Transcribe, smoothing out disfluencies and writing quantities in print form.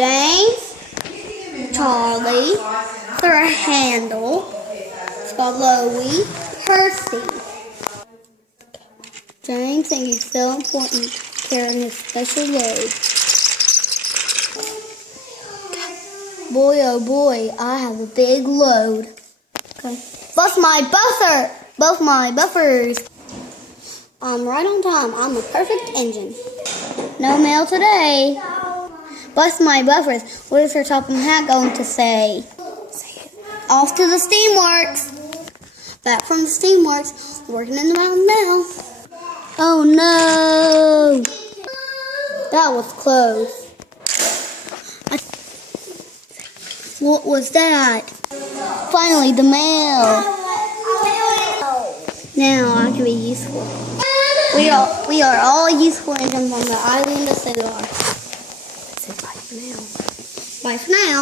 James, Charlie, their handle, Chloe, Percy. James thinks he's so important carrying his special load. Boy, oh boy, I have a big load. Okay. Both my buffers. I'm right on time. I'm a perfect engine. No mail today. Bust my buffers. What is her topping hat going to say? Off to the Steamworks. Back from the Steamworks, working in the mountain now. Oh no! That was close. What was that? Finally, the mail. Now I can be useful. We are all useful engines on the island of Solar. Bye for now. Bye for now.